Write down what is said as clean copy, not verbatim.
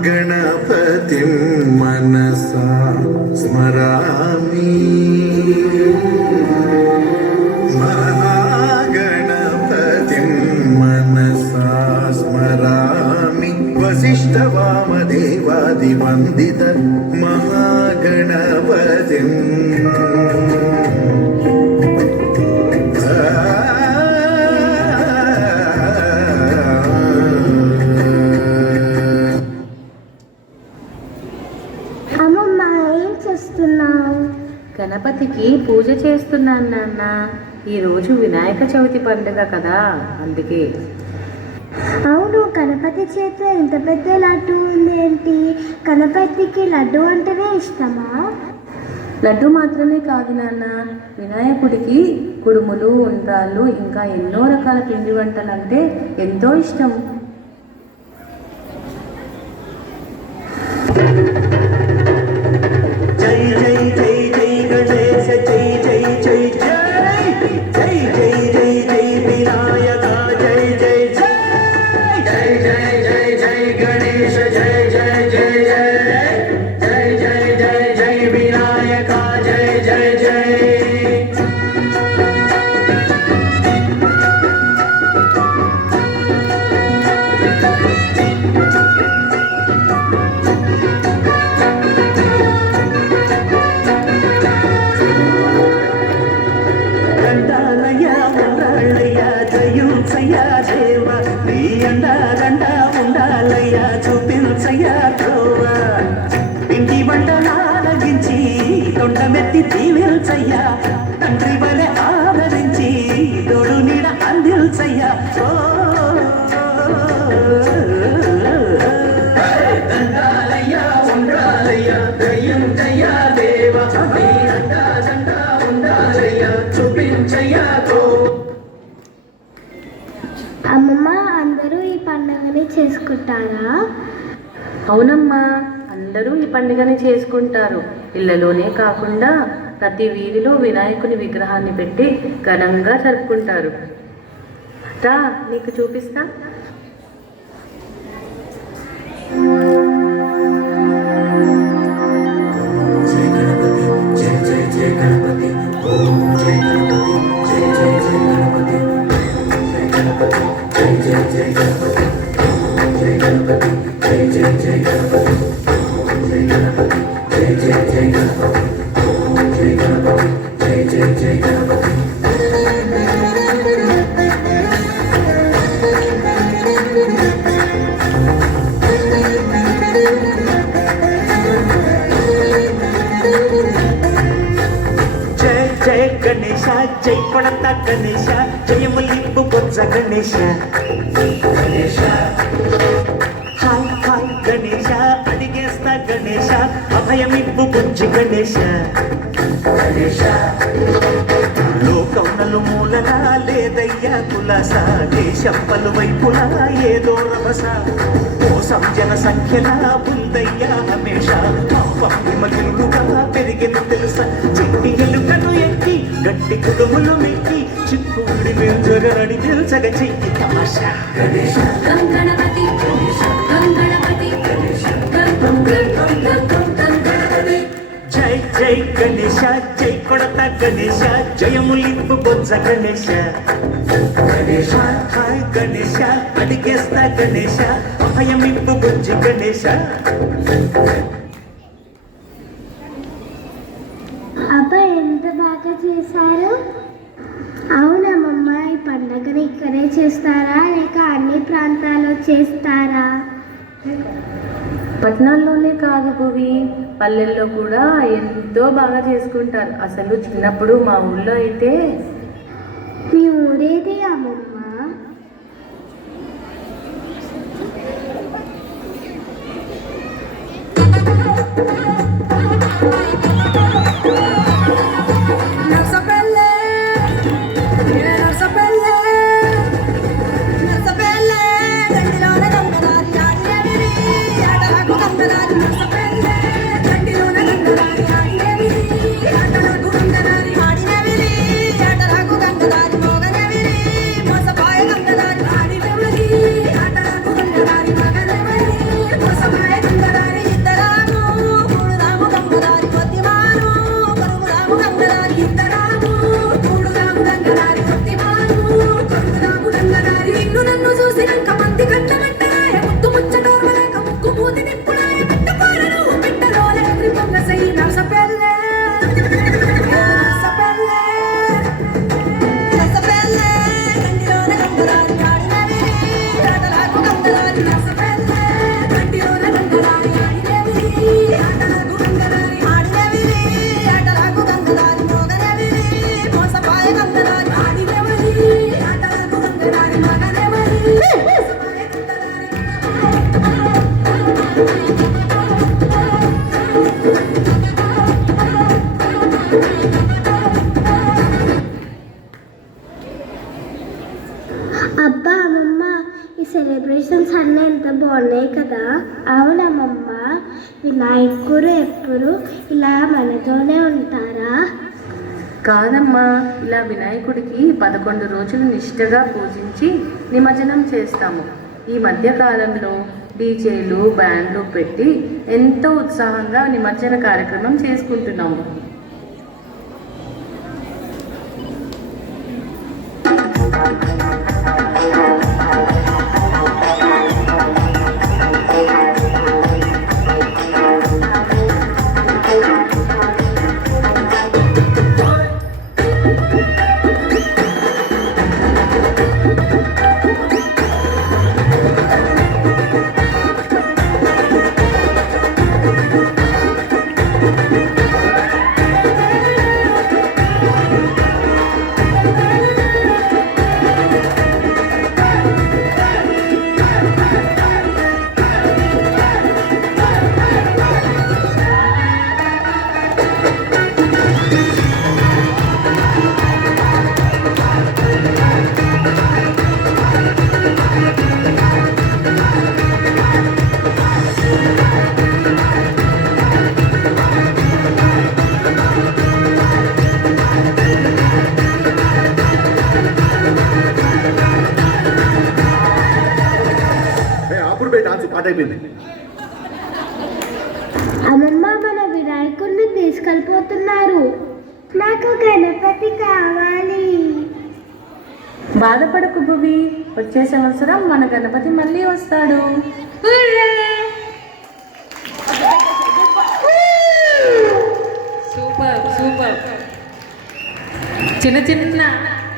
महागणपतिं मनसा स्मरामि महागणपतिं मनसा स्मरामि वसिष्ठवामदेवादिवन्दित महागणपतिम् గణపతికి పూజ చేస్తున్నాను నాన్న. ఈరోజు వినాయక చవితి పండుగ కదా, అందుకే. అవును, గణపతి చేతిలో ఇంత పెద్ద లడ్డు ఉంది ఏంటి? గణపతికి లడ్డు అంటేనే ఇష్టమా? లడ్డు మాత్రమే కాదు నాన్న, వినాయకుడికి కుడుములు, ఉండ్రాళ్ళు ఇంకా ఎన్నో రకాల పిండి వంటలు అంటే ఎంతో ఇష్టం. తొండమెత్తి దీవిల్చయ్యా, తండ్రి వలె ఆదరించి తోడు నీడ అందిల్చయ్యా. దండాలయ్యా ఉండాలయ్యా దయ్యుంచయ్యా దేవ, ఉండాలయ్యా చూపించయ్యా. అమ్మమ్మ, అందరూ ఈ పండుగని చేసుకుంటారా? అవునమ్మా, అందరూ ఈ పండుగని చేసుకుంటారు. ఇళ్లలోనే కాకుండా ప్రతి వీధిలో వినాయకుని విగ్రహాన్ని పెట్టి ఘనంగా జరుపుకుంటారు. రా, నీకు చూపిస్తా. జయ గణేశ, జై కొడత గణేశ, జయములింపు బొజ్జ గణేశ. హాయ్ హాయ్ గణేశ, అడిగేస్తా గణేశ, అభయమింపు బుజ్జి గణేశ. లోకం నలుమూలలా లేదయ్యా కులాస, దేశం పలువైపులా ఏదో రభస. మోసం జన సంఖ్యలా ఉందయ్యా హమేష, మగిలుగా పెరిగింది తెలుసా. చిట్టి ఎలుకను ఎక్కి గట్టి కుడుములు మెక్కి చిక్కుడి జగరడి నిల్చగ చెయ్యి తమాషా. గణేశ గణపతి, జై జై గణేశ, జై కొడత గణేశ, జయములింపు బొజ్జ గణేశ. హాయ్ గణేశ, అడిగేస్తా గణేశ, అభయమింపు బుజ్జి గణేశ. అబ్బా, ఎంత బాగా చేశారు. అవునమ్మమ్మ, ఈ పండుగని ఇక్కడే చేస్తారా లేక అన్ని ప్రాంతాల్లో చేస్తారా? పట్టణాల్లోనే కాదు భువి, పల్లెల్లో కూడా ఎంతో బాగా చేసుకుంటారు. అసలు చిన్నప్పుడు మా ఊళ్ళో అయితే. మీ ఊరేది అమ్మమ్మ? Nasa pelle, అబ్బా అమ్మమ్మ, ఈ సెలబ్రేషన్స్ అన్నీ ఎంత బాగున్నాయి కదా. అవునమ్మమ్మ, వినాయకుడు ఎప్పుడు ఇలా మనతోనే ఉంటారా? కాదమ్మా, ఇలా వినాయకుడికి 11 రోజులు నిష్ఠగా పూజించి నిమజ్జనం చేస్తాము. ఈ మధ్యకాలంలో డీజేలు బ్యాండ్లు పెట్టి ఎంతో ఉత్సాహంగా నిమజ్జన కార్యక్రమం చేసుకుంటున్నాము. అప్పుడు పోయి డాన్స్ పాట అయిపోయింది. అమ్మమ్మ, మన వినాయకుడిని తీసుకెళ్ళిపోతున్నారు. నాకు గణపతి కావాలి. బాధపడకు భువి, వచ్చే సంవత్సరం మన గణపతి మళ్ళీ వస్తాడు. Super super. చిన్న చిన్న